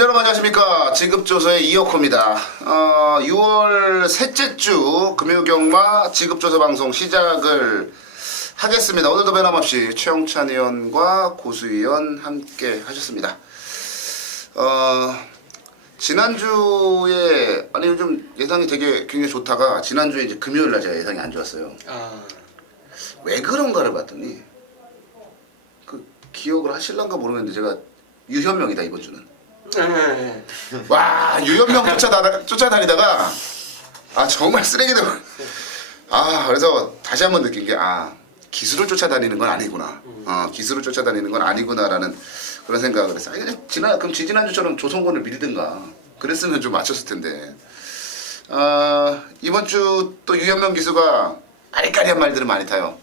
여러분 안녕하십니까. 지급조서의 이혁호입니다. 6월 셋째 주 금요경마 지급조서 방송 시작을 하겠습니다. 오늘도 변함없이 최영찬 의원과 고수의원 함께 하셨습니다. 지난주에 아니 요즘 예상이 되게 굉장히 좋다가 지난주에 이제 금요일날 제가 예상이 안 좋았어요. 왜 그런가를 봤더니 그 기억을 하실란가 모르겠는데 제가 유현명이다 이번 주는. 와 유현명 쫓아다니다가 정말 쓰레기들. 그래서 다시 한번 느낀 게 기술을 쫓아다니는 건 아니구나. 기술을 쫓아다니는 건 아니구나라는 그런 생각을 했어요. 그럼 지난주처럼 조성곤을 밀든가 그랬으면 좀 맞췄을 텐데. 이번 주 또 유현명 기수가 아리까리한 말들을 많이 타요.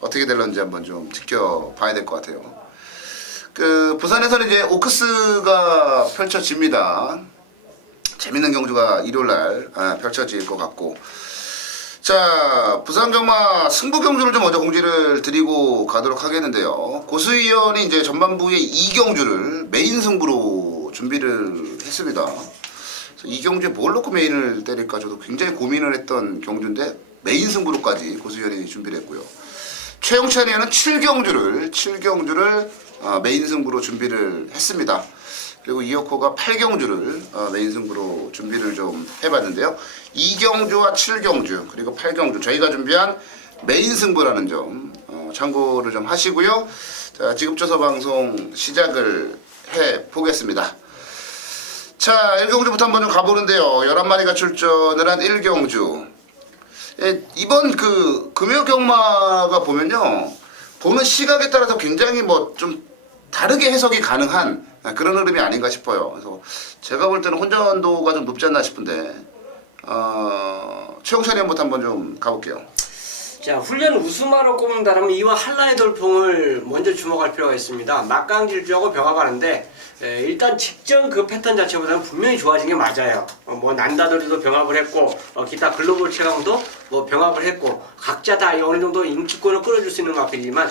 어떻게 될런지 한번 좀 지켜봐야 될 것 같아요. 부산에서는 이제 오크스가 펼쳐집니다. 재밌는 경주가 일요일날 펼쳐질 것 같고. 자, 부산 경마 승부 경주를 좀 먼저 공지를 드리고 가도록 하겠는데요. 고수위원이 이제 전반부에 2경주를 메인 승부로 준비를 했습니다. 이 경주에 뭘 놓고 메인을 때릴까 저도 굉장히 고민을 했던 경주인데 메인 승부로까지 고수위원이 준비를 했고요. 최영찬 의원은 7경주를 메인 승부로 준비를 했습니다. 그리고 이혁호가 8경주를 메인 승부로 준비를 좀 해봤는데요. 2경주와 7경주 그리고 8경주 저희가 준비한 메인 승부라는 점 참고를 좀 하시고요. 자, 지급조서 방송 시작을 해보겠습니다. 자, 1경주부터 한번 좀 가보는데요. 11마리가 출전을 한 1경주. 이번 금요 경마가 보면요. 보는 시각에 따라서 굉장히 좀 다르게 해석이 가능한 그런 흐름이 아닌가 싶어요. 그래서 제가 볼 때는 혼전도가 좀 높지 않나 싶은데 최영찬 의원부터 한번 좀 가볼게요. 자, 훈련 우수마로 꼽는다면 이와 한라의 돌풍을 먼저 주목할 필요가 있습니다. 막강질주하고 병합하는데 일단 직전 그 패턴 자체보다는 분명히 좋아진 게 맞아요. 난다돌이도 병합을 했고 기타 글로벌 최강도 병합을 했고 각자 다 어느 정도 인기권을 끌어줄 수 있는 마필이지만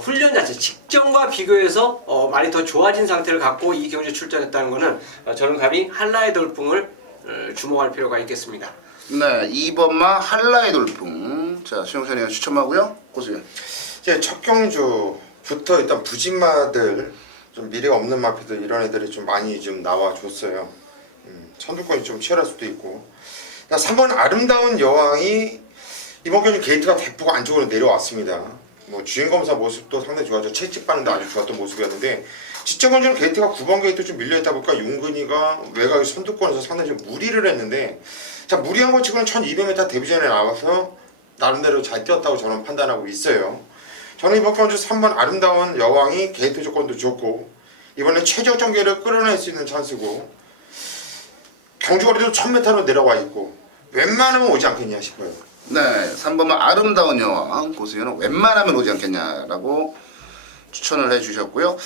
훈련 자체 직전과 비교해서 많이 더 좋아진 상태를 갖고 이 경주에 출전했다는 것은 저는 감히 한라의 돌풍을 주목할 필요가 있겠습니다. 네, 2번마 한라의 돌풍. 자, 최영찬 의원 추천하고요. 고수연. 이제 첫 경주부터 일단 부진마들 좀 미래가 없는 마피들 이런 애들이 좀 많이 좀 나와줬어요. 선두권이 좀 치열할 수도 있고. 3번 아름다운 여왕이 이번 경주 게이트가 대폭 안쪽으로 내려왔습니다. 주행검사 모습도 상당히 좋았죠. 채찍 빠는데 아주 좋았던 모습이었는데 직전 경주는 게이트가 9번 게이트 좀 밀려있다 보니까 윤근이가 외곽의 선두권에서 상당히 좀 무리를 했는데 자, 무리한 것 치고는 1200m 데뷔전에 나와서 나름대로 잘 뛰었다고 저는 판단하고 있어요. 저는 이번 경주 3번 아름다운 여왕이 게이트 조건도 좋고 이번에 최적 전개를 끌어낼 수 있는 찬스고 경주거리도 1000m로 내려와 있고 웬만하면 오지 않겠냐 싶어요. 네, 3번마 아름다운 여왕 고수연은 웬만하면 오지 않겠냐라고 추천을 해주셨고요.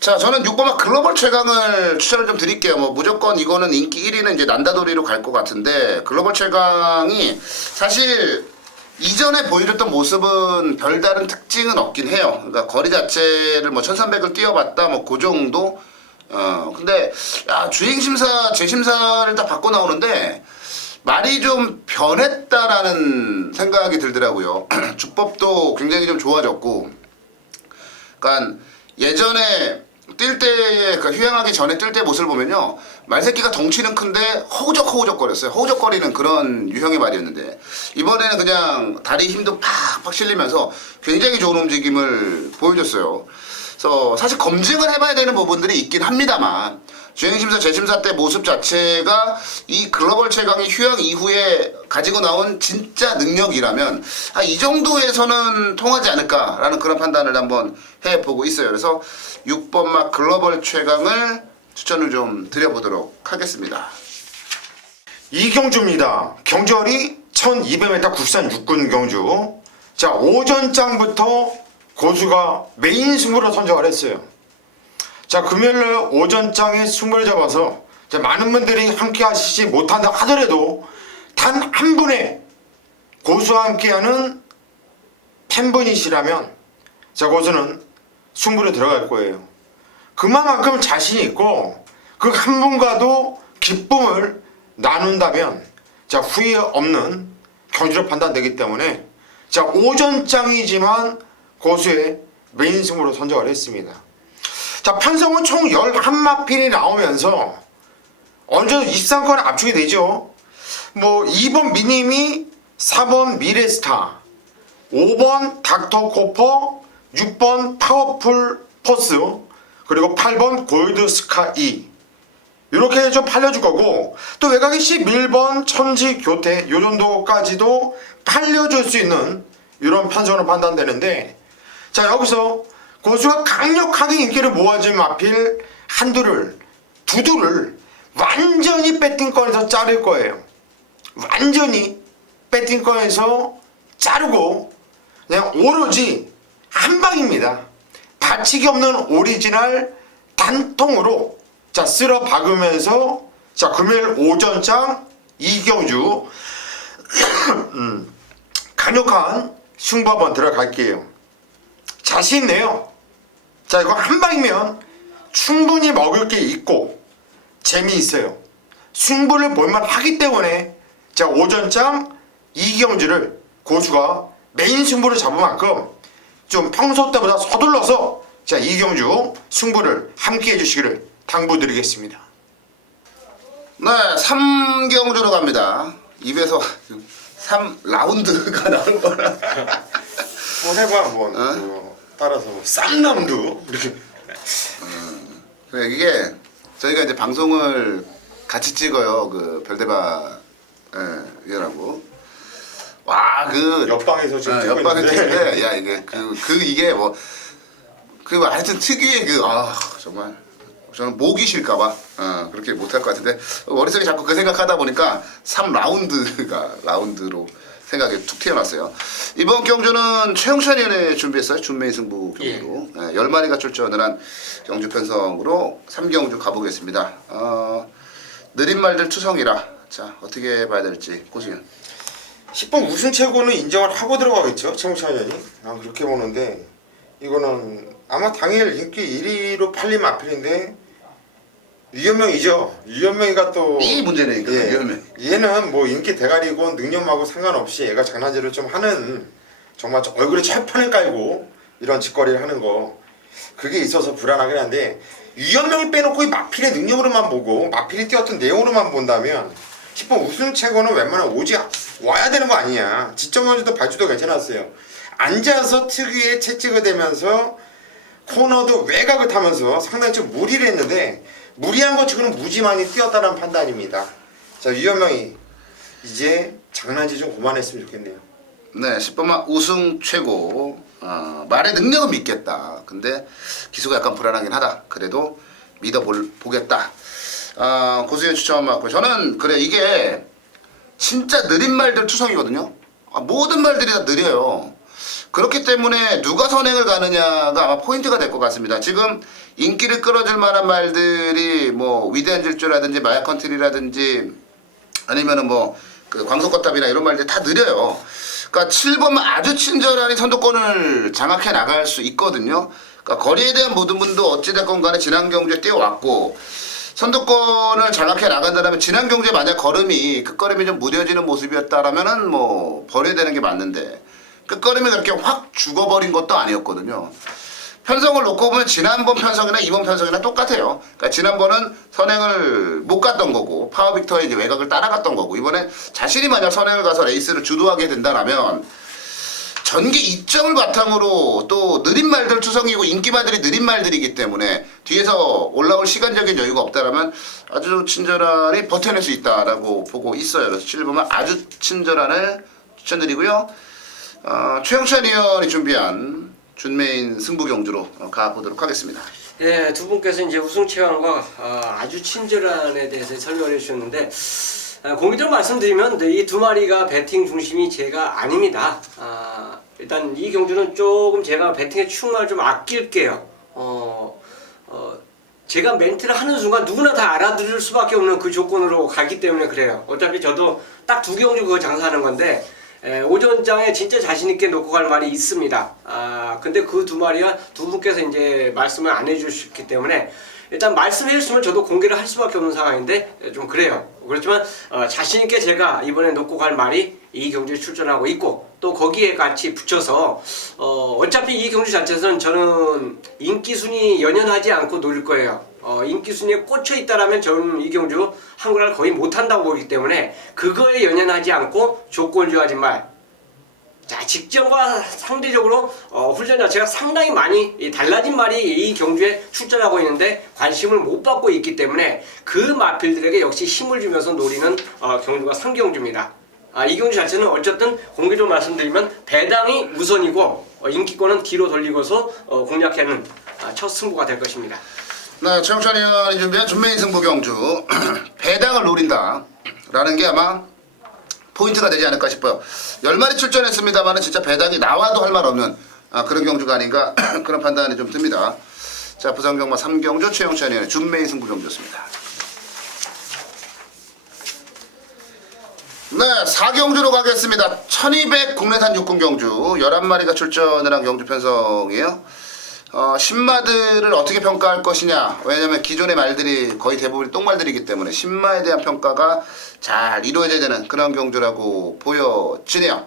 자, 저는 6번마 글로벌 최강을 추천을 좀 드릴게요. 무조건 이거는 인기 1위는 이제 난다돌이로 갈 것 같은데 글로벌 최강이 사실 이전에 보여줬던 모습은 별다른 특징은 없긴 해요. 그러니까 거리 자체를 1300을 뛰어봤다 그 정도. 근데 주행심사 재심사를 다 받고 나오는데 말이 좀 변했다라는 생각이 들더라고요. 주법도 굉장히 좀 좋아졌고, 그러니까 예전에 뛸 때의 휴양하기 전에 뛸 때 모습을 보면요, 말새끼가 덩치는 큰데 허우적거렸어요. 허우적거리는 그런 유형의 말이었는데 이번에는 그냥 다리 힘도 팍팍 실리면서 굉장히 좋은 움직임을 보여줬어요. 그래서 사실 검증을 해봐야 되는 부분들이 있긴 합니다만 주행심사 재심사 때 모습 자체가 이 글로벌 최강이 휴양 이후에 가지고 나온 진짜 능력이라면 이 정도에서는 통하지 않을까라는 그런 판단을 한번 해보고 있어요. 그래서 6번마 글로벌 최강을 추천을 좀 드려보도록 하겠습니다. 이 경주입니다. 경주거리 1200m 국산 육군 경주. 자, 오전장부터 고수가 메인 승부로 선정을 했어요. 자, 금요일날 오전장에 승부를 잡아서 많은 분들이 함께 하시지 못한다 하더라도 단 한 분의 고수와 함께하는 팬분이시라면 자, 고수는 승부로 들어갈 거예요. 그만큼 자신이 있고 그 한 분과도 기쁨을 나눈다면 자 후회 없는 경주로 판단되기 때문에 자 오전장이지만 고수의 메인 승부로 선정을 했습니다. 자 편성은 총 11마필이 나오면서 어느 정도 23권 압축이 되죠. 뭐 2번 미니미, 4번 미래스타, 5번 닥터 코퍼, 6번 파워풀 포스, 그리고 8번 골드 스카이 이렇게 좀 팔려줄 거고, 또 외곽이 11번 천지 교태 요 정도까지도 팔려줄 수 있는 이런 편성으로 판단되는데, 자 여기서 고수가 강력하게 인기를 모아준 마필 한두를 두두를 완전히 배팅권에서 자를 거예요. 완전히 배팅권에서 자르고 그냥 오로지 한 방입니다. 받치기 없는 오리지널 단통으로 자 쓸어 박으면서 자 금요일 오전장 이경주 강력한 승부 한번 들어갈게요. 자신 있네요. 자 이거 한 방이면 충분히 먹을 게 있고 재미있어요. 승부를 볼만 하기 때문에 자 오전장 이경주를 고수가 메인 승부를 잡은 만큼 좀 평소 때보다 서둘러서 자 이경주 승부를 함께 해주시기를 당부드리겠습니다. 네, 3경주로 갑니다. 입에서 3라운드가 나올 거라. 한번 해봐 한번. 어? 따라서 쌈남도 이렇게. 그래, 이게 저희가 이제 방송을 같이 찍어요. 그 별대바 이라고. 와, 그 옆방에서 지금 찍고 옆방에 있는데. 찍는데 야 이게 이게 뭐 하여튼 특유의 정말 저는 목이 실까봐 그렇게 못할 것 같은데 머릿속에 자꾸 그 생각하다 보니까 3라운드로 생각이 툭 튀어났어요. 이번 경주는 최영찬 위원회 준비했어요. 준메이 승부 경주로 10마리가 출전을 한 경주 편성으로 3경주 가보겠습니다. 느린 말들 투성이라 자 어떻게 봐야 될지 고수연. 10번 우승 최고는 인정을 하고 들어가겠죠. 최무찬 의원이. 난 그렇게 보는데 이거는 아마 당일 인기 1위로 팔린 마필인데 유현명이죠. 유현명이가 또 이 문제네 이거. 예, 얘는 뭐 인기 대가리고 능력하고 상관없이 얘가 장난질을 좀 하는 정말 얼굴에 철판을 깔고 이런 짓거리를 하는 거 그게 있어서 불안하긴 한데 유현명이 빼놓고 이 마필의 능력으로만 보고 마필이 뛰었던 내용으로만 본다면 10번 우승 최고는 웬만하면 와야 되는 거 아니냐. 지점면에도 발주도 괜찮았어요. 앉아서 특유의 채찍을 대면서 코너도 외곽을 타면서 상당히 좀 무리를 했는데 무리한 것 치고는 무지만이 뛰었다는 판단입니다. 자 유현명이 이제 장난질 좀 그만했으면 좋겠네요. 네, 10번만 우승 최고. 말의 능력은 믿겠다. 근데 기수가 약간 불안하긴 하다. 그래도 믿어보겠다. 고수의 추천 맞고 저는 그래 이게 진짜 느린 말들 투성이거든요. 모든 말들이 다 느려요. 그렇기 때문에 누가 선행을 가느냐가 아마 포인트가 될 것 같습니다. 지금 인기를 끌어줄 만한 말들이 뭐 위대한 질주라든지 마약 컨트리라든지 아니면은 뭐 그 광석거탑이나 이런 말들 다 느려요. 그러니까 7번만 아주 친절하니 선두권을 장악해 나갈 수 있거든요. 그러니까 거리에 대한 모든 분도 어찌됐건 간에 지난 경주에 뛰어왔고 선두권을 장악해 나간다면 지난 경주에 만약 끝걸음이 좀 무뎌지는 모습이었다라면은 뭐 버려야 되는 게 맞는데 끝걸음이 그렇게 확 죽어버린 것도 아니었거든요. 편성을 놓고 보면 지난번 편성이나 이번 편성이나 똑같아요. 그러니까 지난번은 선행을 못 갔던 거고 파워빅터의 이제 외곽을 따라갔던 거고 이번에 자신이 만약 선행을 가서 레이스를 주도하게 된다라면 전개 이점을 바탕으로 또 느린 말들 투성이고 인기말들이 느린 말들이기 때문에 뒤에서 올라올 시간적인 여유가 없다라면 아주 친절한이 버텨낼 수 있다라고 보고 있어요. 그래서 7번은 아주 친절한을 추천드리고요. 최영찬 의원이 준비한 준메인 승부 경주로 가보도록 하겠습니다. 예, 두 분께서 이제 우승 체험과 아주 친절한에 대해서 설명을 해주셨는데 공개적으로 말씀드리면 이 두 마리가 배팅 중심이 제가 아닙니다. 일단 이 경주는 조금 제가 배팅에 충만을 좀 아낄게요. 제가 멘트를 하는 순간 누구나 다 알아들을 수밖에 없는 그 조건으로 가기 때문에 그래요. 어차피 저도 딱 두 경주 그거 장사하는 건데 오전장에 진짜 자신있게 놓고 갈 말이 있습니다. 근데 그 두 마리가 두 분께서 이제 말씀을 안 해주셨기 때문에 일단 말씀해 주시면 저도 공개를 할 수밖에 없는 상황인데 좀 그래요. 그렇지만 자신 있게 제가 이번에 놓고 갈 말이 이 경주에 출전하고 있고 또 거기에 같이 붙여서 어차피 이 경주 자체에서는 저는 인기 순위 연연하지 않고 노릴 거예요. 인기 순위에 꽂혀 있다라면 저는 이 경주 한글화를 거의 못한다고 보기 때문에 그거에 연연하지 않고 조건주하지 말. 자, 직전과 상대적으로 훈련 자체가 상당히 많이 달라진 말이 이 경주에 출전하고 있는데 관심을 못 받고 있기 때문에 그 마필들에게 역시 힘을 주면서 노리는 경주가 상경주입니다. 이 경주 자체는 어쨌든 공개적으로 말씀드리면 배당이 우선이고 인기권은 뒤로 돌리고서 공략하는 첫 승부가 될 것입니다. 네, 최영찬 의원이 준비한 준메인 승부 경주 배당을 노린다 라는 게 아마 포인트가 되지 않을까 싶어요. 10마리 출전했습니다만 진짜 배당이 나와도 할 말 없는 그런 경주가 아닌가 그런 판단이 좀 듭니다. 자, 부산경마 3경주 최영찬 의원의 준메인 승부 경주였습니다. 네, 4경주로 가겠습니다. 1200 국내산 육군 경주 11마리가 출전을 한 경주 편성이에요. 신마들을 어떻게 평가할 것이냐. 왜냐면 기존의 말들이 거의 대부분 똥말들이기 때문에 신마에 대한 평가가 잘 이루어져야 되는 그런 경주라고 보여지네요.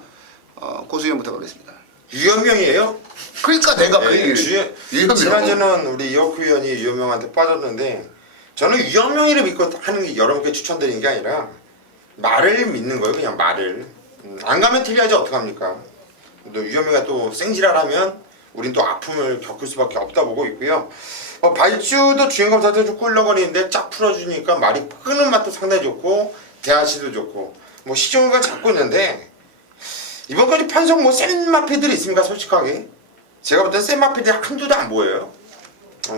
고수위원부터 가겠습니다. 유현명이에요? 그러니까 내가 그 네, 유현명. 지난주는 우리 이혁구 의원이 유현명한테 빠졌는데 저는 유현명이를 믿고 하는 게 여러분께 추천드리는 게 아니라 말을 믿는 거예요. 그냥 말을. 안 가면 틀려야지 어떡합니까? 또 유현명이가 또 생지랄하면 우린 또 아픔을 겪을 수밖에 없다 보고 있고요. 발주도 주행검사도 좀 꿀렁거리는데 쫙 풀어주니까 말이 끄는 맛도 상당히 좋고 대하시도 좋고 뭐 시종가 잡고 있는데 이번까지 편성 뭐 센 마피들이 있습니까? 솔직하게 제가 볼 땐 센 마피들이 한두도 안 보여요.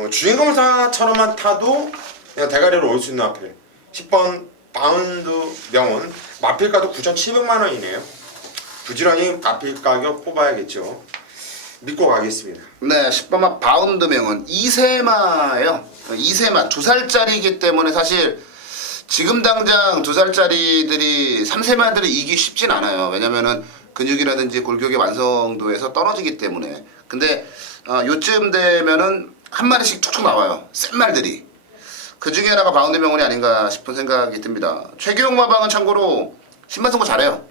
주행검사처럼만 타도 그냥 대가리로 올 수 있는 마필 10번 바운드 명은 마필가도 9,700만 원이네요. 부지런히 마필 가격 뽑아야겠죠. 믿고 가겠습니다. 네, 10번마 바운드명은 2세마예요. 2세마 2살짜리이기 때문에 사실 지금 당장 2살짜리들이 3세마들을 이기기 쉽진 않아요. 왜냐면은 근육이라든지 골격의 완성도에서 떨어지기 때문에. 근데 요쯤 되면은 한 마리씩 쭉쭉 나와요. 센 말들이. 그 중에 하나가 바운드 명운이 아닌가 싶은 생각이 듭니다. 최규용 마방은 참고로 신만 선거 잘해요.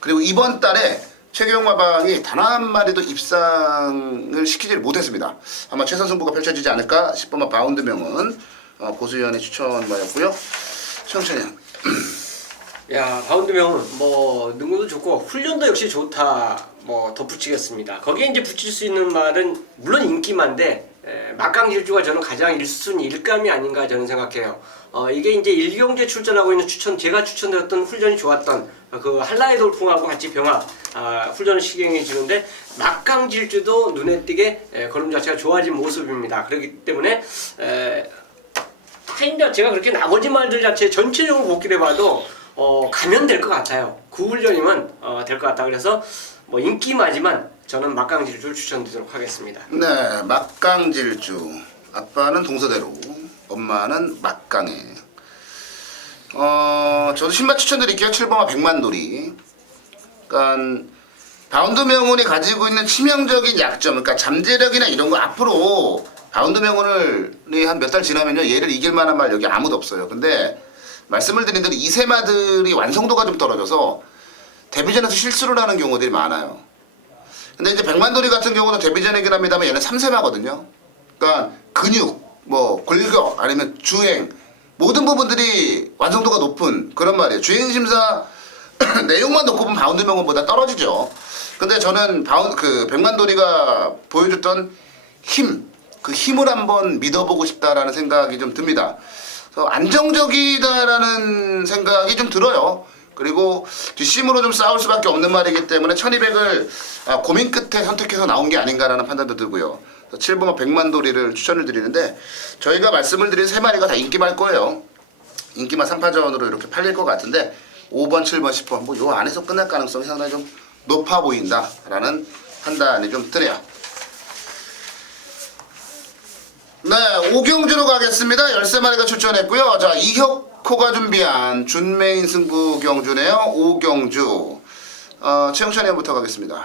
그리고 이번 달에 최규용 마방이 단 한 마리도 입상을 시키지 못했습니다. 아마 최선 승부가 펼쳐지지 않을까 싶으면 바운드 명은 고수위원의 추천바였고요. 최영찬이 형. 야, 바운드명은 뭐 능력도 좋고 훈련도 역시 좋다 뭐 덧붙이겠습니다. 거기에 이제 붙일 수 있는 말은 물론 인기만데 막강질주가 저는 가장 1순위 일감이 아닌가 저는 생각해요. 이게 이제 일경주에 출전하고 있는 제가 추천드렸던 훈련이 좋았던 그 한라의 돌풍하고 같이 병합 훈련을 시행해 주는데 막강질주도 눈에 띄게 걸음 자체가 좋아진 모습입니다. 그렇기 때문에 타임 자체가 그렇게 나머지 말들 자체 전체적으로 복귀를 해봐도 가면 될 것 같아요. 그 훈련이면 될 것 같다. 그래서 뭐 인기마지만 저는 막강질주를 추천드리도록 하겠습니다. 네, 막강질주. 아빠는 동서대로, 엄마는 막강해. 저도 신발 추천드릴게요. 7번화 백만돌이. 그러니까 바운드 명운이 가지고 있는 치명적인 약점, 그러니까 잠재력이나 이런 거 앞으로 바운드 명운을 한 몇 달 지나면요 얘를 이길 만한 말 여기 아무도 없어요. 근데 말씀을 드린 대로 이세마들이 완성도가 좀 떨어져서 데뷔전에서 실수를 하는 경우들이 많아요. 근데 이제 백만돌이 같은 경우는 데뷔전이긴 합니다만 얘는 3세마거든요. 그러니까 근육, 뭐 골격 아니면 주행 모든 부분들이 완성도가 높은 그런 말이에요. 주행 심사 내용만 놓고 보면 바운드 명운보다 떨어지죠. 근데 저는 백만돌이가 보여줬던 힘, 그 힘을 한번 믿어보고 싶다라는 생각이 좀 듭니다. 그래서 안정적이다라는 생각이 좀 들어요. 그리고 뒷심으로 좀 싸울 수밖에 없는 말이기 때문에 1200을 고민 끝에 선택해서 나온 게 아닌가라는 판단도 들고요. 7번호 백만돌이를 추천을 드리는데 저희가 말씀을 드린 3마리가 다 인기말 거예요. 인기말 3파전으로 이렇게 팔릴 것 같은데 5번, 7번, 10번 뭐 요 안에서 끝날 가능성이 상당히 좀 높아 보인다라는 판단이 좀 드네요. 네, 오경주로 가겠습니다. 13마리가 출전했고요. 자, 이혁호가 준비한 준메인 승부 경주네요. 오경주. 최영찬 의원부터 가겠습니다.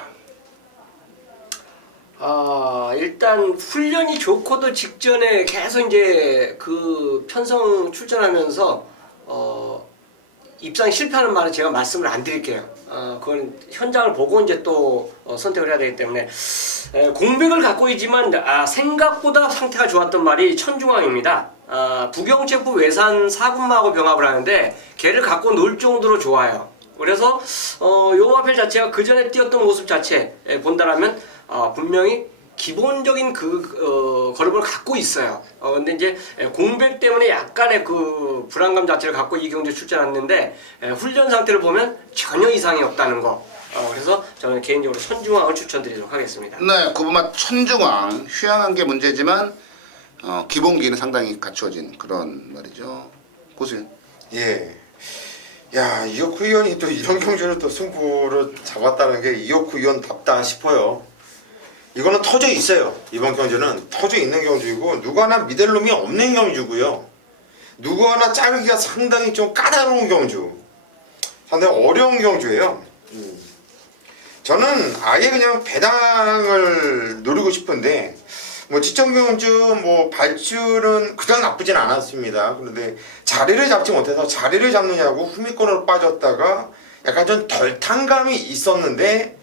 일단 훈련이 좋고도 직전에 계속 이제 그 편성 출전하면서 입상이 실패하는 말은 제가 말씀을 안 드릴게요. 그건 현장을 보고 이제 또 선택을 해야 되기 때문에 공백을 갖고 있지만 생각보다 상태가 좋았던 말이 천중앙입니다. 부경체프 외산 사군마하고 병합을 하는데 걔를 갖고 놀 정도로 좋아요. 그래서 용화펠 자체가 그 전에 뛰었던 모습 자체 본다라면 분명히 기본적인 그 걸음을 갖고 있어요. 근데 이제 공백 때문에 약간의 그 불안감 자체를 갖고 이 경기에 출전했는데 훈련 상태를 보면 전혀 이상이 없다는 거. 그래서 저는 개인적으로 천중앙을 추천드리도록 하겠습니다. 네, 구부맛 천중앙 휴양한 게 문제지만 기본기는 상당히 갖추어진 그런 말이죠. 고수님. 예. 야, 이혁구 의원이 또 이런 경주를 또 승부를 잡았다는 게 이혁구 의원답다 싶어요. 이거는 터져 있어요. 이번 경주는 터져 있는 경주이고 누구 하나 믿을 놈이 없는 경주고요. 누구 하나 짜르기가 상당히 좀 까다로운 경주. 상당히 어려운 경주예요. 저는 아예 그냥 배당을 노리고 싶은데 뭐 지점 경주 뭐 발줄은 그냥 나쁘진 않았습니다. 그런데 자리를 잡지 못해서 자리를 잡느냐고 후미권으로 빠졌다가 약간 좀 덜 탄 감이 있었는데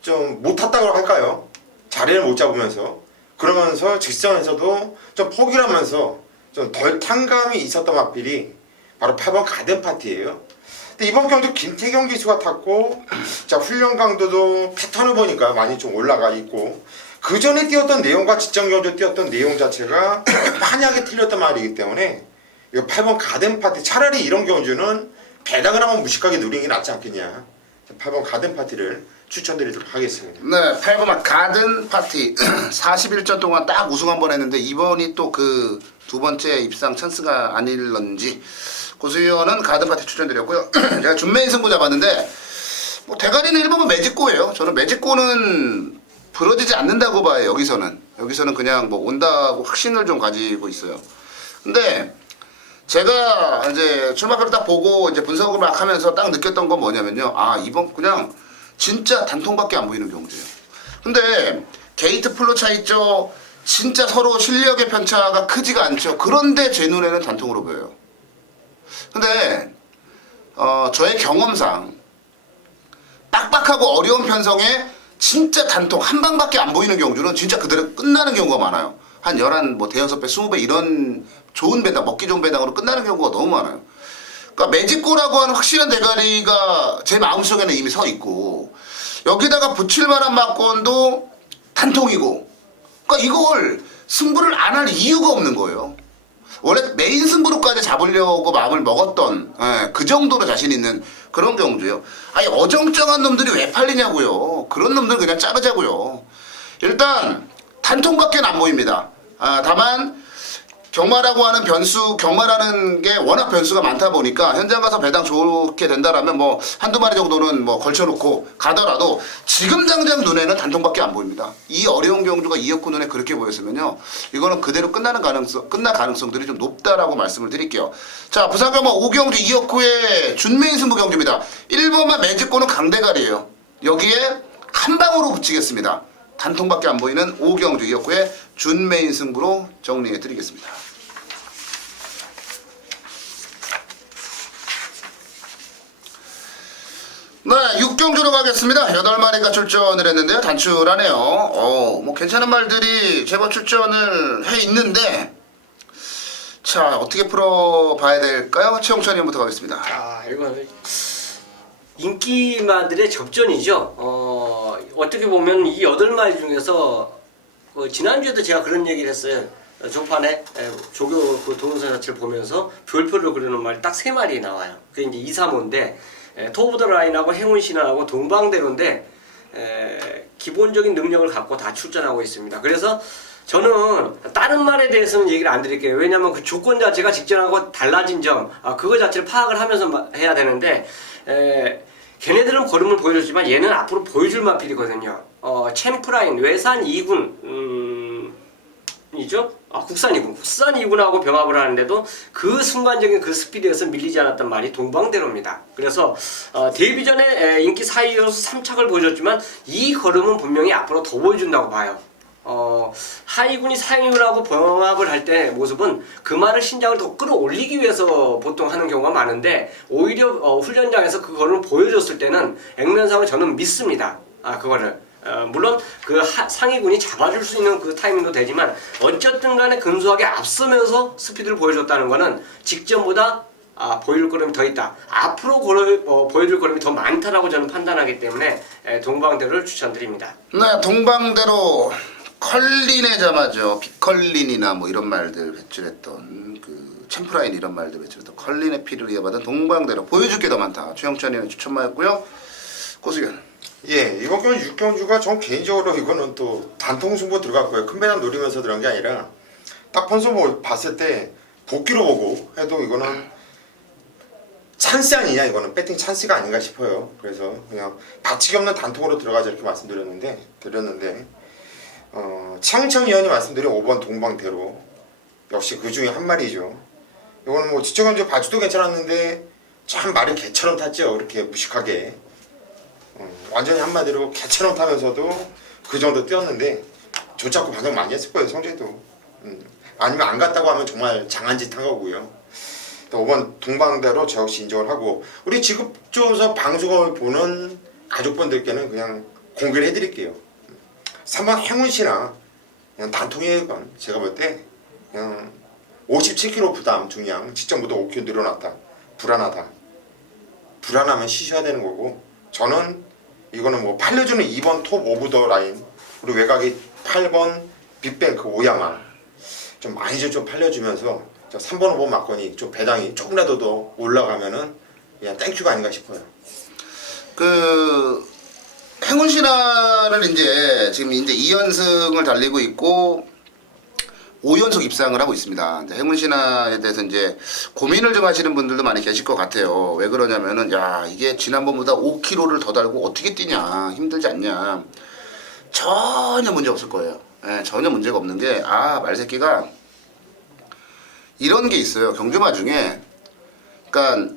좀 못 탔다고 할까요? 자리를 못 잡으면서 그러면서 직선에서도 좀 포기를 하면서 좀 덜 탄 감이 있었던 마필이 바로 8번 가든 파티예요. 근데 이번 경주 김태경 기수가 탔고 자 훈련 강도도 패턴을 보니까 많이 좀 올라가 있고 그 전에 뛰었던 내용과 직전 경주 뛰었던 내용 자체가 만약에 틀렸단 말이기 때문에 이 8번 가든 파티 차라리 이런 경주는 배당을 한번 무식하게 누리는 게 낫지 않겠냐. 8번 가든 파티를 추천드리도록 하겠습니다. 네, 8번맛 가든 파티 41전 동안 딱 우승 한 번 했는데 이번이 또 그 두 번째 입상 찬스가 아닐런지 고수위원은 가든 파티 추천드렸고요. 제가 준메인 승부 잡았는데 뭐 대가리는 일본은 매직고예요. 저는 매직고는 부러지지 않는다고 봐요. 여기서는 그냥 뭐 온다고 확신을 좀 가지고 있어요. 근데 제가 이제 출마표를 딱 보고 이제 분석을 막 하면서 딱 느꼈던 건 뭐냐면요. 이번 그냥 진짜 단통밖에 안 보이는 경우예요. 근데 게이트 플로 차 있죠. 진짜 서로 실력의 편차가 크지가 않죠. 그런데 제 눈에는 단통으로 보여요. 근데 저의 경험상 빡빡하고 어려운 편성에 진짜 단통 한 방밖에 안 보이는 경주는 진짜 그대로 끝나는 경우가 많아요. 한 11, 뭐 대여섯 배, 20배 이런 좋은 배당, 먹기 좋은 배당으로 끝나는 경우가 너무 많아요. 그러니까 매직고라고 하는 확실한 대가리가 제 마음속에는 이미 서 있고 여기다가 붙일 만한 막건도 단통이고 그러니까 이걸 승부를 안 할 이유가 없는 거예요. 원래 메인 승부로까지 잡으려고 마음을 먹었던 그 정도로 자신 있는 그런 경주예요. 어정쩡한 놈들이 왜 팔리냐고요. 그런 놈들 그냥 자르자고요. 일단 단통밖에 안 보입니다. 다만 경마라고 하는 경마라는 게 워낙 변수가 많다 보니까 현장 가서 배당 좋게 된다라면 뭐 한두 마리 정도는 뭐 걸쳐놓고 가더라도 지금 당장 눈에는 단통밖에 안 보입니다. 이 어려운 경주가 이혁구 눈에 그렇게 보였으면요. 이거는 그대로 끝날 가능성들이 좀 높다라고 말씀을 드릴게요. 자, 부산경마 5경주 이혁구의 준메인 승부 경주입니다. 1번만 매직고는 강대가리예요. 여기에 한 방으로 붙이겠습니다. 단통밖에 안 보이는 5경주 이혁구의 준메인 승부로 정리해 드리겠습니다. 네, 6경주로 가겠습니다. 8마리가 출전을 했는데요. 단출하네요. 뭐 괜찮은 말들이 제법 출전을 해 있는데 자, 어떻게 풀어봐야 될까요? 최홍천 의원부터 가겠습니다. 이건 인기마들의 접전이죠. 어떻게 보면 이 8마리 중에서 지난주에도 제가 그런 얘기를 했어요. 조판에 조교 그 동영상 자체를 보면서 별표를 그리는 말이 딱 3마리 나와요. 그게 이제 2, 3호인데 토브더 라인하고 행운 신화하고 동방대로인데 기본적인 능력을 갖고 다 출전하고 있습니다. 그래서 저는 다른 말에 대해서는 얘기를 안 드릴게요. 왜냐하면 그 조건 자체가 직전하고 달라진 점 그거 자체를 파악을 하면서 해야 되는데 걔네들은 걸음을 보여줬지만 얘는 앞으로 보여줄 마필이거든요. 챔프라인 외산 2군 이죠? 국산 2군하고 병합을 하는데도 그 순간적인 그 스피드에서 밀리지 않았던 말이 동방대로입니다. 그래서 데뷔 전에 인기 4위로서 3착을 보여줬지만 이 걸음은 분명히 앞으로 더 보여준다고 봐요. 하위군이 상위군하고 병합을 할 때 모습은 그 말을 신장을 더 끌어올리기 위해서 보통 하는 경우가 많은데 오히려 훈련장에서 그거를 보여줬을 때는 액면상을 저는 믿습니다. 그거를. 물론 그 상위군이 잡아줄 수 있는 그 타이밍도 되지만 어쨌든 간에 근소하게 앞서면서 스피드를 보여줬다는 거는 직전보다 보여줄 걸음이 더 있다. 앞으로 보여줄 걸음이 더 많다라고 저는 판단하기 때문에 동방대로를 추천드립니다. 네, 동방대로 컬린의 자마죠. 빅컬린이나 뭐 이런 말들 배출했던 그 챔프라인 이런 말들 배출했던 컬린의 피를 이어받은 동방대로 보여줄 게 더 많다. 최영찬 의원 추천하였고요. 고수현. 예, 이번 경우 육경주가 전 개인적으로 이거는 또 단통 승부 들어갔고요. 큰 배낭 노리면서 들어간 게 아니라 딱 편성 봤을 때 복귀로 보고 해도 이거는 찬스 아니냐, 이거는 배팅 찬스가 아닌가 싶어요. 그래서 그냥 바치기 없는 단통으로 들어가자 이렇게 말씀드렸는데 창청 의원이 말씀드린 5번 동방대로 역시 그 중에 한 마리죠. 이거는 뭐 지적견주 바주도 괜찮았는데 참 말이 개처럼 탔죠. 이렇게 무식하게 완전히 한마디로 개처럼 타면서도 그 정도 뛰었는데 저 잡고 반영 많이 했을 거예요. 성재도 아니면 안 갔다고 하면 정말 장한짓 한 거고요. 5번 동방대로 저 역시 인정을 하고, 우리 지급조사 방송을 보는 가족분들께는 그냥 공개를 해드릴게요. 3번 행운씨나 그냥 단통의 건 제가 볼 때 그냥 57kg 부담 중량 직전보다 5kg 늘어났다. 불안하다. 불안하면 쉬셔야 되는 거고, 저는 이거는 뭐 팔려주는 2번 톱 오브 더 라인, 그리고 외곽이 8번 빅뱅크 오야마 좀 많이 좀 팔려주면서 저 3번 5번 막건이 좀 배당이 조금이라도 더 올라가면은 그냥 땡큐가 아닌가 싶어요. 그 행운 신화를 지금 이제 2연승을 달리고 있고 5연속 입상을 하고 있습니다. 행운 신화에 대해서 이제 고민을 좀 하시는 분들도 많이 계실 것 같아요. 왜 그러냐면은 야, 이게 지난번보다 5kg를 더 달고 어떻게 뛰냐, 힘들지 않냐. 전혀 문제 없을 거예요. 전혀 문제가 없는 게 말새끼가 이런 게 있어요. 경주마 중에 그러니까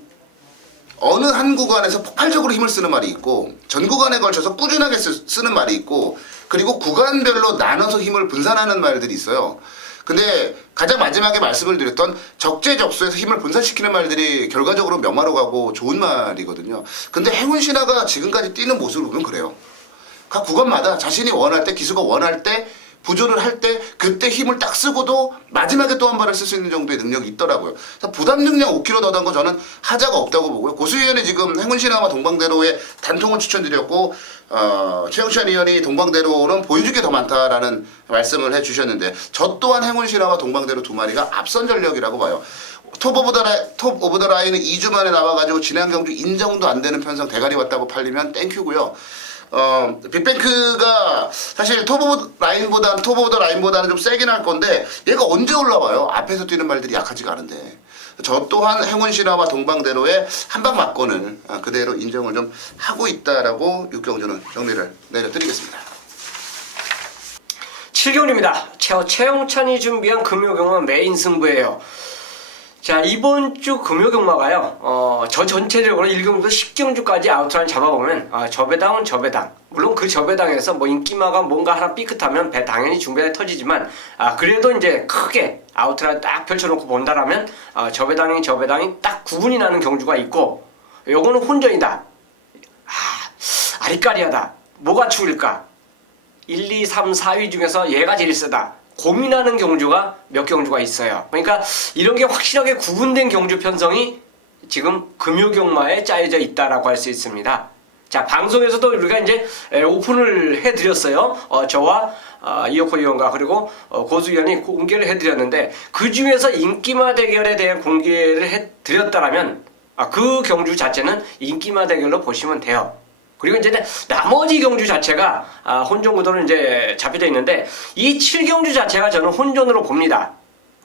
어느 한 구간에서 폭발적으로 힘을 쓰는 말이 있고 전 구간에 걸쳐서 꾸준하게 쓰는 말이 있고 그리고 구간별로 나눠서 힘을 분산하는 말들이 있어요. 근데 가장 마지막에 말씀을 드렸던 적재적소에서 힘을 분산시키는 말들이 결과적으로 명화로 가고 좋은 말이거든요. 근데 행운 신화가 지금까지 뛰는 모습을 보면 그래요. 각 구간마다 자신이 원할 때, 기수가 원할 때, 부조를 할 때 그때 힘을 딱 쓰고도 마지막에 또 한 발을 쓸 수 있는 정도의 능력이 있더라고요. 그래서 부담 능량 5kg 더 단 거 저는 하자가 없다고 보고요. 고수위원이 지금 행운신화와 동방대로의 단통을 추천드렸고 최영찬 의원이 동방대로는 보여줄 게 더 많다라는 말씀을 해주셨는데 저 또한 행운신화와 동방대로 두 마리가 앞선 전력이라고 봐요. 톱 오브 더 라인은 2주 만에 나와가지고 지난 경주 인정도 안 되는 편성 대가리 왔다고 팔리면 땡큐고요. 빅뱅크가 사실 톱 오브 더 라인보다는 좀 세긴 할 건데 얘가 언제 올라와요? 앞에서 뛰는 말들이 약하지가 않은데 저 또한 행운신화와 동방대로의 한방 맞건을 그대로 인정을 좀 하고 있다라고 육경주는 정리를 내려드리겠습니다. 7경주입니다. 최영찬이 준비한 금요경마 메인 승부예요. 자, 이번 주 금요경마가요, 저 전체적으로 1경주부터 10경주까지 아웃라인 잡아보면, 저배당은 저배당. 물론 그 저배당에서 뭐 인기마가 뭔가 하나 삐끗하면 당연히 중배당이 터지지만, 그래도 이제 크게 아웃라인 딱 펼쳐놓고 본다라면, 저배당이 딱 구분이 나는 경주가 있고, 요거는 혼전이다. 아리까리하다. 뭐가 죽일까? 1, 2, 3, 4위 중에서 얘가 제일 세다. 고민하는 경주가 몇 경주가 있어요. 그러니까 이런 게 확실하게 구분된 경주 편성이 지금 금요경마에 짜여져 있다라고 할 수 있습니다. 자, 방송에서도 우리가 이제 오픈을 해드렸어요. 저와 이혁호 의원과 그리고 고수 의원이 공개를 해드렸는데 그 중에서 인기마 대결에 대한 공개를 해드렸다라면 그 경주 자체는 인기마 대결로 보시면 돼요. 그리고 이제 나머지 경주 자체가 혼전 구도로 이제 잡혀져 있는데 이 7경주 자체가 저는 혼전으로 봅니다.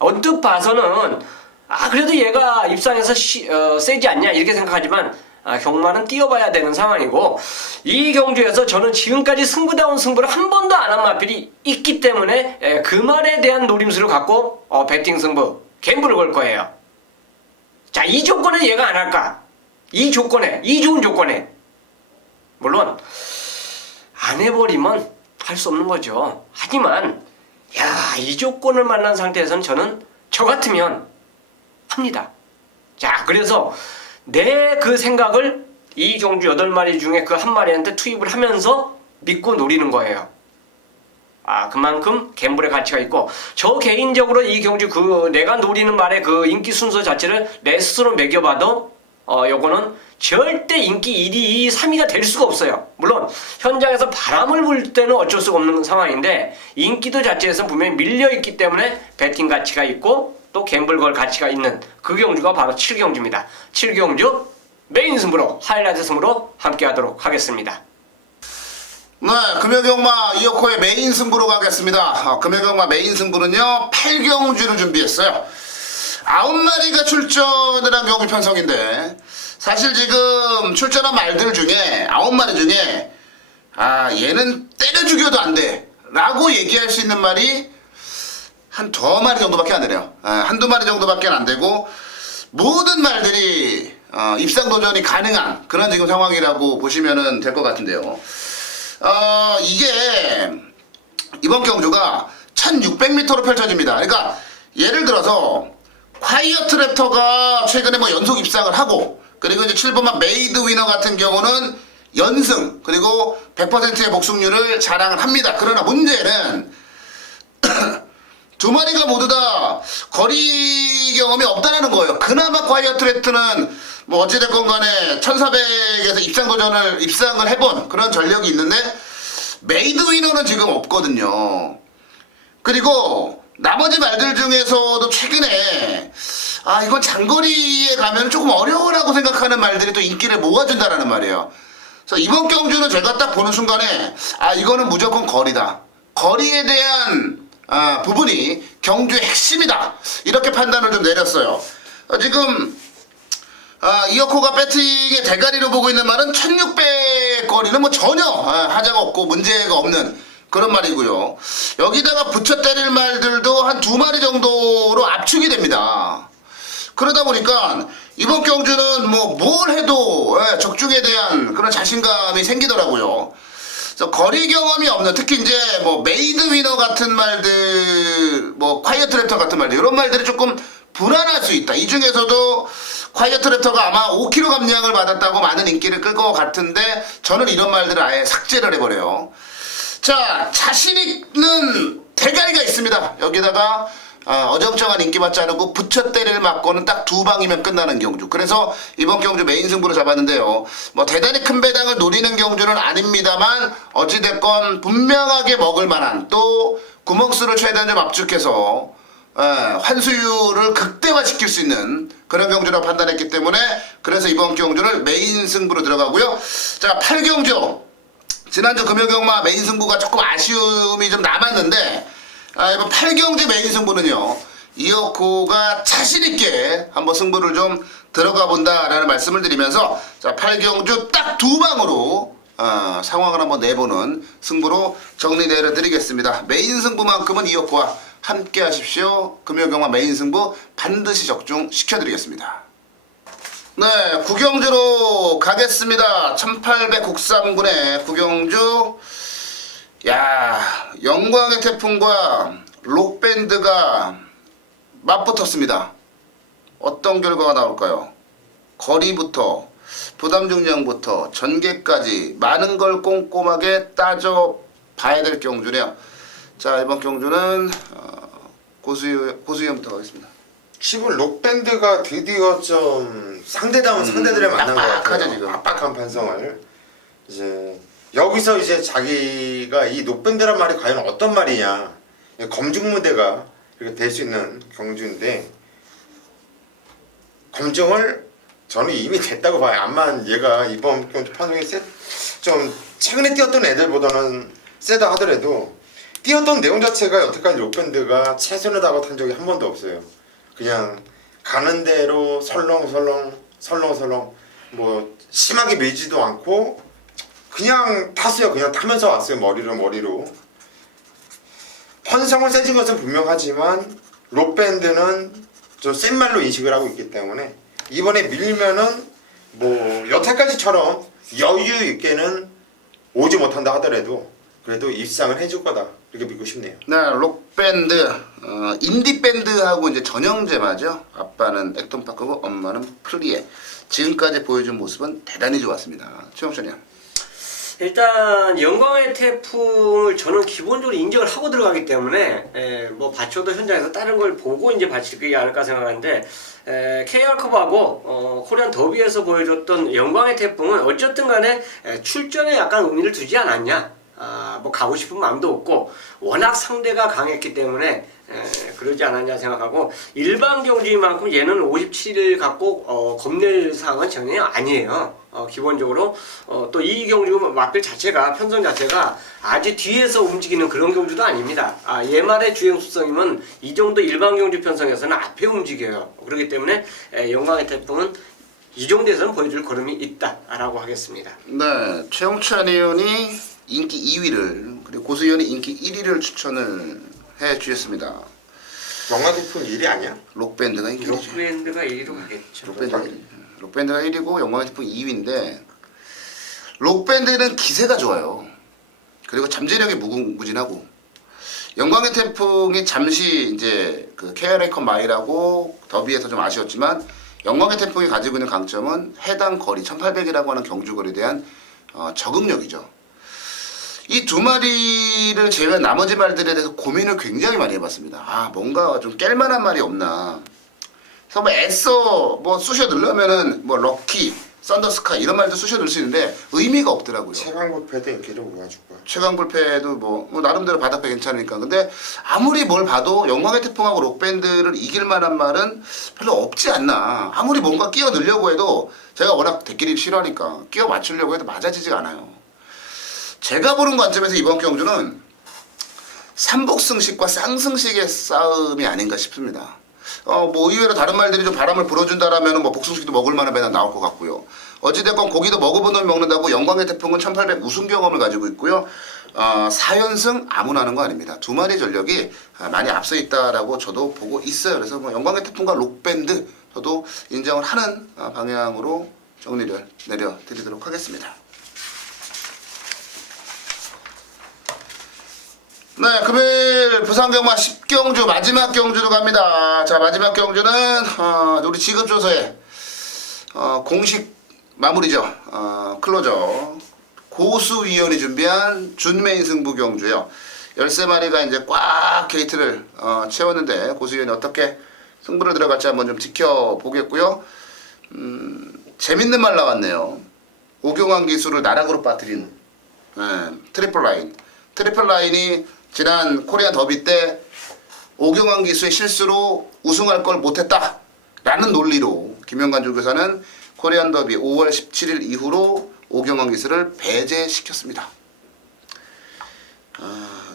언뜻 봐서는 그래도 얘가 입상해서 세지 않냐 이렇게 생각하지만 경마는 뛰어봐야 되는 상황이고 이 경주에서 저는 지금까지 승부다운 승부를 한 번도 안 한 마필이 있기 때문에 그 말에 대한 노림수를 갖고 배팅 승부 갬블을 걸 거예요. 자, 이 조건에 얘가 안 할까? 이 조건에, 이 좋은 조건에 물론 안 해버리면 할 수 없는 거죠. 하지만 이 조건을 만난 상태에서는 저는 저 같으면 합니다. 자, 그래서 내 그 생각을 이 경주 8마리 중에 그 한 마리한테 투입을 하면서 믿고 노리는 거예요. 그만큼 갬블의 가치가 있고, 저 개인적으로 이 경주 내가 노리는 말의 그 인기 순서 자체를 내 스스로 매겨봐도 요거는 절대 인기 1위, 2위, 3위가 될 수가 없어요. 물론 현장에서 바람을 불 때는 어쩔 수가 없는 상황인데, 인기도 자체에서 분명히 밀려있기 때문에 배팅 가치가 있고 또 갬블 걸 가치가 있는 그 경주가 바로 7경주입니다. 7경주 메인 승부로, 하이라이트 승부로 함께 하도록 하겠습니다. 네, 금요경마 이어코의 메인 승부로 가겠습니다. 금요경마 메인 승부는요 8경주를 준비했어요. 9마리가 출전을 한 경주 편성인데, 사실 지금 출전한 말들 중에 9마리 중에 얘는 때려 죽여도 안 돼 라고 얘기할 수 있는 말이 한 2마리 정도밖에 안 되네요. 한두 마리 정도밖에 안 되고, 모든 말들이 입상 도전이 가능한 그런 지금 상황이라고 보시면 될 것 같은데요. 이게 이번 경주가 1600m로 펼쳐집니다. 그러니까 예를 들어서 콰이어트 랩터가 최근에 연속 입상을 하고, 그리고 이제 7번만 메이드 위너 같은 경우는 연승, 그리고 100%의 복승률을 자랑을 합니다. 그러나 문제는 두 마리가 모두 다 거리 경험이 없다라는 거예요. 그나마 콰이어트 랩터는 어찌됐건 간에 1400에서 입상을 해본 그런 전력이 있는데, 메이드 위너는 지금 없거든요. 그리고 나머지 말들 중에서도 최근에 이건 장거리에 가면 조금 어려워라고 생각하는 말들이 또 인기를 모아준다라는 말이에요. 그래서 이번 경주는 제가 딱 보는 순간에 이거는 무조건 거리다. 거리에 대한 부분이 경주의 핵심이다. 이렇게 판단을 좀 내렸어요. 지금 이어코가 배팅의 대가리로 보고 있는 말은 1600 거리는 전혀 하자가 없고 문제가 없는 그런 말이고요. 여기다가 붙여 때릴 말들도 한 2마리 정도로 압축이 됩니다. 그러다 보니까 이번 경주는 뭘 해도 적중에 대한 그런 자신감이 생기더라고요. 그래서 거리 경험이 없는, 특히 이제 메이드 위너 같은 말들, 콰이어트 랩터 같은 말들, 이런 말들이 조금 불안할 수 있다. 이 중에서도 콰이어트 랩터가 아마 5kg 감량을 받았다고 많은 인기를 끌 것 같은데, 저는 이런 말들을 아예 삭제를 해버려요. 자, 자신 있는 대가리가 있습니다. 여기다가 어정쩡한 인기 받지 않고 붙여 때릴 맞고는 딱 2방이면 끝나는 경주. 그래서 이번 경주 메인 승부로 잡았는데요. 대단히 큰 배당을 노리는 경주는 아닙니다만, 어찌됐건 분명하게 먹을 만한, 또 구멍수를 최대한 좀 압축해서 환수율을 극대화시킬 수 있는 그런 경주라고 판단했기 때문에, 그래서 이번 경주를 메인 승부로 들어가고요. 자, 8경주. 지난주 금요경마 메인 승부가 조금 아쉬움이 좀 남았는데, 이번 8경주 메인 승부는요, 이어코가 자신있게 한번 승부를 좀 들어가 본다라는 말씀을 드리면서, 자, 8경주 딱 2방으로 상황을 한번 내보는 승부로 정리내려 드리겠습니다. 메인 승부만큼은 이어코와 함께 하십시오. 금요경마 메인 승부 반드시 적중시켜드리겠습니다. 네, 구경주로 가겠습니다. 1800 국삼군의 구경주. 영광의 태풍과 록밴드가 맞붙었습니다. 어떤 결과가 나올까요? 거리부터 부담 중량부터 전개까지 많은 걸 꼼꼼하게 따져봐야 될 경주네요. 자, 이번 경주는 고수위원부터 가겠습니다. 지금 록밴드가 드디어 좀 상대다운 상대들을 만난 것 같아요. 지금. 압박한 판성을. 이제 여기서 이제 자기가 이 록밴드란 말이 과연 어떤 말이냐, 검증 무대가 이렇게 될 수 있는 경주인데, 검증을 저는 이미 됐다고 봐요. 암만 얘가 이번 경주 판성이 좀 최근에 뛰었던 애들보다는 세다 하더라도, 뛰었던 내용 자체가 여태까지 록밴드가 최선을 다하고 탄 적이 한 번도 없어요. 그냥 가는 대로 설렁설렁 심하게 밀지도 않고 그냥 탔어요. 그냥 타면서 왔어요. 머리로. 편성을 세진 것은 분명하지만 록밴드는 좀 센 말로 인식을 하고 있기 때문에, 이번에 밀면은 여태까지처럼 여유 있게는 오지 못한다 하더라도, 그래도 입상을 해줄 거다 이렇게 믿고 싶네요. 네, 록밴드, 인디밴드하고 이제 전형제마죠. 아빠는 액톤파크고 엄마는 프리에. 지금까지 보여준 모습은 대단히 좋았습니다. 최영찬이요. 일단 영광의 태풍을 저는 기본적으로 인정을 하고 들어가기 때문에 뭐 받쳐도 현장에서 다른 걸 보고 이제 받치지 않을까 생각하는데 KR컵하고 코리안 더비에서 보여줬던 영광의 태풍은 어쨌든 간에 출전에 약간 의미를 두지 않았냐. 뭐 가고 싶은 마음도 없고 워낙 상대가 강했기 때문에 그러지 않았냐 생각하고 일반 경주인 만큼 얘는 57을 갖고 겁낼 상황은 전혀 아니에요. 기본적으로 또 이 경주 마필 자체가 편성 자체가 아주 뒤에서 움직이는 그런 경주도 아닙니다. 얘말의 주행 속성이면 이 정도 일반 경주 편성에서는 앞에 움직여요. 그렇기 때문에 영광의 태풍은 이 정도에서는 보여줄 걸음이 있다라고 하겠습니다. 네, 최영찬 의원이 인기 2위를 그리고 고수 의원이 인기 1위를 추천을 해주셨습니다. 영화 대표는 1위 아니야? 록밴드가 인기죠. 록밴드가 1위로 가겠죠. 록밴드가 1위고 영광의 태풍 2위인데 록밴드는 기세가 좋아요. 그리고 잠재력이 무궁무진하고 영광의 태풍이 잠시 이제 그 KR컵 마일하고 더비에서 좀 아쉬웠지만 영광의 태풍이 가지고 있는 강점은 해당 거리 1800이라고 하는 경주거리에 대한 적응력이죠. 이 두 마리를 제가 나머지 말들에 대해서 고민을 굉장히 많이 해봤습니다. 뭔가 좀 깰만한 말이 없나. 그래서 뭐 애써 뭐 쑤셔 넣으면은 뭐 럭키, 썬더스카 이런 말도 쑤셔 넣을 수 있는데 의미가 없더라고요. 최강불패도 인기를 모아줄 거야. 최강불패도 뭐 나름대로 바닥배 괜찮으니까. 근데 아무리 뭘 봐도 영광의 태풍하고 록밴드를 이길 만한 말은 별로 없지 않나. 아무리 뭔가 끼워 넣으려고 해도 제가 워낙 대끼리 싫어하니까 끼워 맞추려고 해도 맞아지지가 않아요. 제가 보는 관점에서 이번 경주는 삼복승식과 쌍승식의 싸움이 아닌가 싶습니다. 뭐 의외로 다른 말들이 좀 바람을 불어준다라면 뭐 복승식도 먹을 만한 배나 나올 것 같고요. 어찌됐건 고기도 먹어본 놈이 먹는다고 영광의 태풍은 1800 우승 경험을 가지고 있고요. 4연승 아무나 하는 거 아닙니다. 두 마리 전력이 많이 앞서 있다라고 저도 보고 있어요. 그래서 뭐 영광의 태풍과 록밴드 저도 인정을 하는 방향으로 정리를 내려드리도록 하겠습니다. 네, 금일 부산경마 10경주 마지막 경주로 갑니다. 자, 마지막 경주는 우리 지급조서에 공식 마무리죠. 클로저 고수위원이 준비한 준메인 승부 경주요. 13마리가 이제 꽉 게이트를 채웠는데 고수위원이 어떻게 승부를 들어갈지 한번 좀 지켜보겠고요. 재밌는 말 나왔네요. 오경환 기수를 나락으로 빠뜨린 트리플 라인. 트리플 라인이 지난 코리안 더비 때 오경환 기수의 실수로 우승할 걸 못했다 라는 논리로 김영관 조교사는 코리안 더비 5월 17일 이후로 오경환 기수를 배제시켰습니다.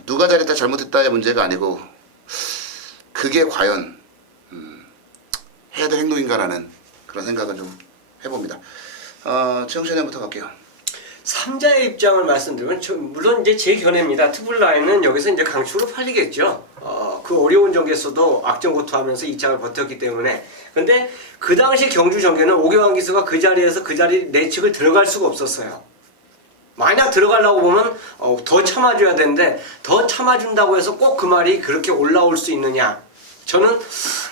누가 잘했다 잘못했다의 문제가 아니고 그게 과연 해야 될 행동인가라는 그런 생각을 좀 해봅니다. 최영찬부터 갈게요. 3자의 입장을 말씀드리면 물론 이제 제 견해입니다. 투블라인은 여기서 이제 강축으로 팔리겠죠. 그 어려운 경기에서도 악전고투하면서 2차를 버텼기 때문에. 근데 그 당시 경주 전개는 오경환 기수가 그 자리에서 그 자리 내측을 들어갈 수가 없었어요. 만약 들어가려고 보면 더 참아줘야 되는데 더 참아준다고 해서 꼭 그 말이 그렇게 올라올 수 있느냐. 저는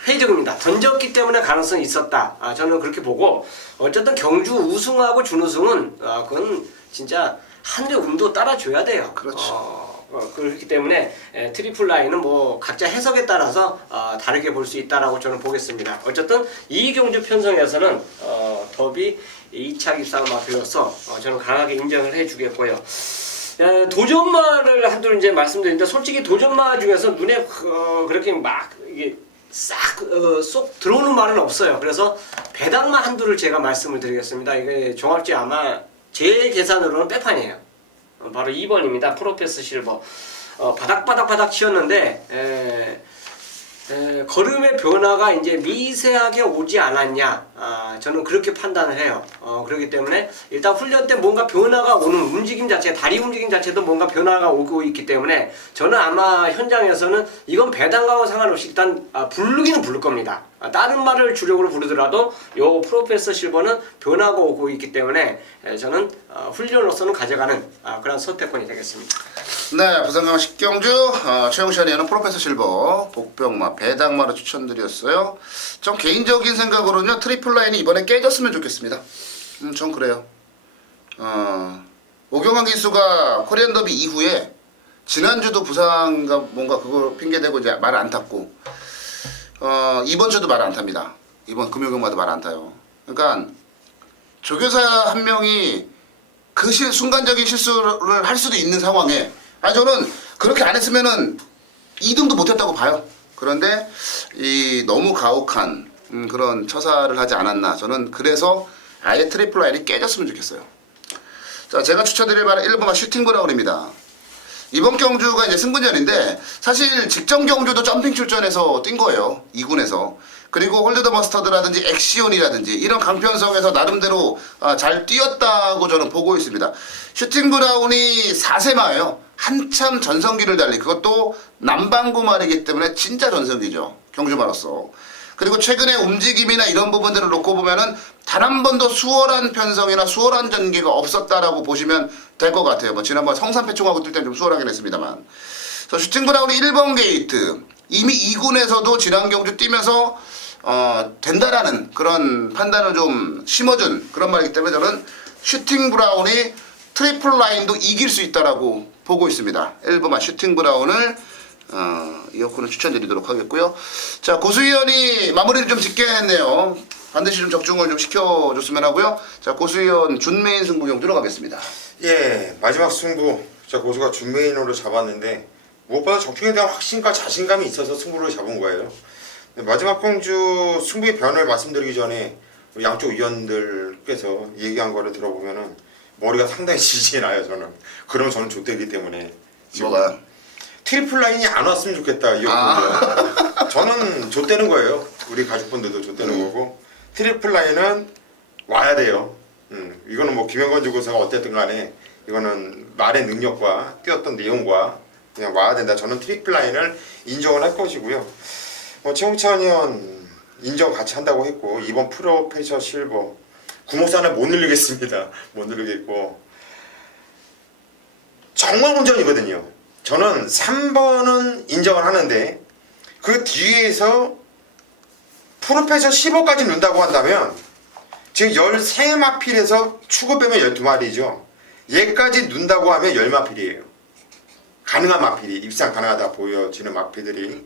회의적입니다. 던졌기 때문에 가능성이 있었다. 저는 그렇게 보고 어쨌든 경주 우승하고 준우승은 그건 진짜 하늘의 운도 따라줘야 돼요. 그렇죠. 그렇기 때문에 트리플 라인은 뭐 각자 해석에 따라서 다르게 볼 수 있다라고 저는 보겠습니다. 어쨌든 이 경주 편성에서는 더비 2차 기싸움 마표여서 저는 강하게 인정을 해주겠고요. 도전마를 한두 이제 말씀드리는데 솔직히 도전마 중에서 눈에 그렇게 막 이게 쏙 들어오는 말은 없어요. 그래서 배당마 한두를 제가 말씀을 드리겠습니다. 이게 종합지 아마 제 계산으로는 빼판이에요. 바로 2번입니다. 프로페스 실버. 바닥 치였는데 걸음의 변화가 이제 미세하게 오지 않았냐, 저는 그렇게 판단을 해요. 그렇기 때문에 일단 훈련 때 뭔가 변화가 오는 움직임 자체, 다리 움직임 자체도 뭔가 변화가 오고 있기 때문에 저는 아마 현장에서는 이건 배당과는 상관없이 일단 부르기는 부를 겁니다. 다른 말을 주력으로 부르더라도 요 프로페서 실버는 변화가 오고 있기 때문에 저는 훈련으로서는 가져가는 그런 선택권이 되겠습니다. 네, 부산강 식경주 최용시안이는 프로페서 실버 복병마 배당마를 추천드렸어요. 좀 개인적인 생각으로는요, 트리플 라인이 이번에 깨졌으면 좋겠습니다. 전 그래요. 오경환 기수가 코리안 더비 이후에 지난주도 부상과 뭔가 그걸 핑계대고 이제 말을 안 탔고, 이번 주도 말을 안 탑니다. 이번 금요경마도 말 안 타요. 그러니까 조교사 한 명이 그 순간적인 실수를 할 수도 있는 상황에, 저는 그렇게 안 했으면은 2등도 못했다고 봐요. 그런데 이 너무 가혹한 그런 처사를 하지 않았나. 저는 그래서 아예 트리플 라인이 깨졌으면 좋겠어요. 자, 제가 추천드릴 만한 1번가 슈팅 브라운입니다. 이번 경주가 이제 승분전인데 사실 직전 경주도 점핑 출전해서 뛴 거예요. 2군에서. 그리고 홀드 더 머스터드라든지 엑시온이라든지 이런 강편성에서 나름대로 잘 뛰었다고 저는 보고 있습니다. 슈팅 브라운이 4세마예요. 한참 전성기를 달린, 그것도 남방구 말이기 때문에 진짜 전성기죠. 경주마로서. 그리고 최근에 움직임이나 이런 부분들을 놓고 보면은 단 한 번도 수월한 편성이나 수월한 전개가 없었다라고 보시면 될 것 같아요. 뭐 지난번 성산패총하고 뛸 때는 좀 수월하긴 했습니다만. 그래서 슈팅 브라운이 1번 게이트, 이미 2군에서도 지난 경주 뛰면서 된다라는 그런 판단을 좀 심어준 그런 말이기 때문에 저는 슈팅 브라운이 트리플 라인도 이길 수 있다라고 보고 있습니다. 1번만 슈팅 브라운을 이어폰을 추천드리도록 하겠고요. 자, 고수위원이 마무리를 좀 짓게 했네요. 반드시 좀 적중을 좀 시켜줬으면 하고요. 자, 고수위원 준메인 승부 경주로 가겠습니다. 예, 마지막 승부. 자, 고수가 준메인으로 잡았는데 무엇보다 적중에 대한 확신과 자신감이 있어서 승부를 잡은 거예요. 마지막 경주 승부의 변을 말씀드리기 전에 우리 양쪽 위원들께서 얘기한 거를 들어보면은 머리가 상당히 지지나요. 그러면 저는 좆되기 때문에. 뭐가? 트리플 라인이 안 왔으면 좋겠다 이었거든요. 저는 좆되는 거예요. 우리 가족분들도 좆되는 거고, 트리플 라인은 와야 돼요. 이거는 뭐 김영건 주고사가 어쨌든 간에 이거는 말의 능력과 뛰었던 내용과 그냥 와야 된다. 저는 트리플 라인을 인정을 할 것이고요. 최홍찬 의원 인정 같이 한다고 했고, 이번 프로페셔 실버 구목산을 못 늘리겠습니다. 못 늘리겠고, 정말 운전이거든요. 저는 3번은 인정을 하는데 그 뒤에서 프로페셔 15까지 넣는다고 한다면 지금 13마필에서 추가 빼면 12마리죠. 얘까지 넣는다고 하면 10마필이에요. 가능한 마필이, 입상 가능하다 보여지는 마필들이.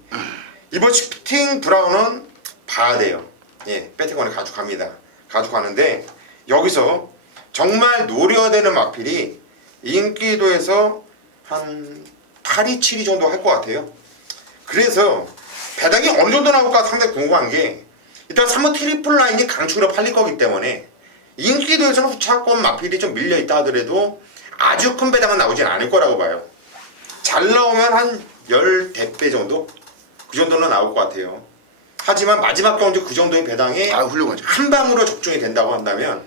이번 슈팅 브라운은 봐야 돼요. 예, 배팅권에 가져갑니다. 가져가는데 여기서 정말 노려야 되는 마필이 인기도에서 한 8위, 7위 정도 할 것 같아요. 그래서 배당이 어느 정도 나올까 상당히 궁금한 게, 일단 3번 트리플 라인이 강추로 팔릴 거기 때문에 인기도에서는 후차권 마필이 좀 밀려있다 하더라도 아주 큰 배당은 나오진 않을 거라고 봐요. 잘 나오면 한 10배 정도? 그 정도는 나올 것 같아요. 하지만 마지막 경주 그 정도의 배당에 훌륭하죠. 한 방으로 적중이 된다고 한다면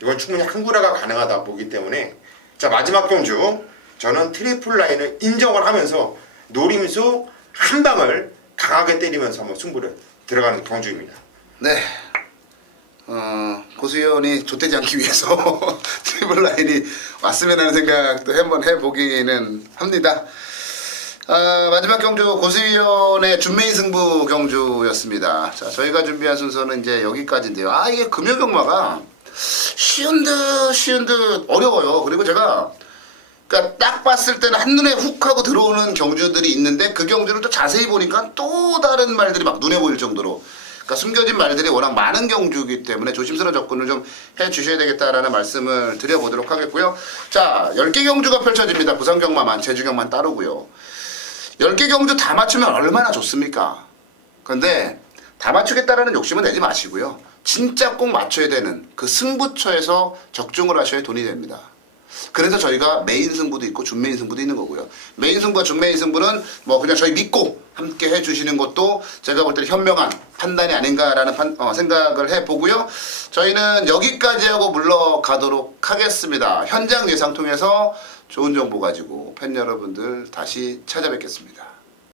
이건 충분히 한구라가 가능하다 보기 때문에, 자, 마지막 경주 저는 트리플 라인을 인정을 하면서 노림수 한 방을 강하게 때리면서 한번 승부를 들어가는 경주입니다. 네. 고수위원이 좆되지 않기 위해서 트리플 라인이 왔으면 하는 생각도 한번 해보기는 합니다. 마지막 경주 고수위원의 준메인 승부 경주였습니다. 자, 저희가 준비한 순서는 이제 여기까지인데요. 이게 금요경마가 쉬운 듯 어려워요. 그리고 제가 그러니까 딱 봤을 때는 한눈에 훅 하고 들어오는 경주들이 있는데 그 경주를 또 자세히 보니까 또 다른 말들이 막 눈에 보일 정도로, 그러니까 숨겨진 말들이 워낙 많은 경주이기 때문에 조심스러운 접근을 좀 해주셔야 되겠다라는 말씀을 드려보도록 하겠고요. 자, 10개 경주가 펼쳐집니다. 부산경마만, 제주경만 따르고요. 10개 경주 다 맞추면 얼마나 좋습니까? 그런데 다 맞추겠다라는 욕심은 내지 마시고요. 진짜 꼭 맞춰야 되는 그 승부처에서 적중을 하셔야 돈이 됩니다. 그래서 저희가 메인 승부도 있고 준메인 승부도 있는 거고요. 메인 승부와 준메인 승부는 뭐 그냥 저희 믿고 함께 해주시는 것도 제가 볼 때는 현명한 판단이 아닌가라는 생각을 해보고요. 저희는 여기까지 하고 물러가도록 하겠습니다. 현장 예상 통해서 좋은 정보 가지고 팬 여러분들 다시 찾아뵙겠습니다.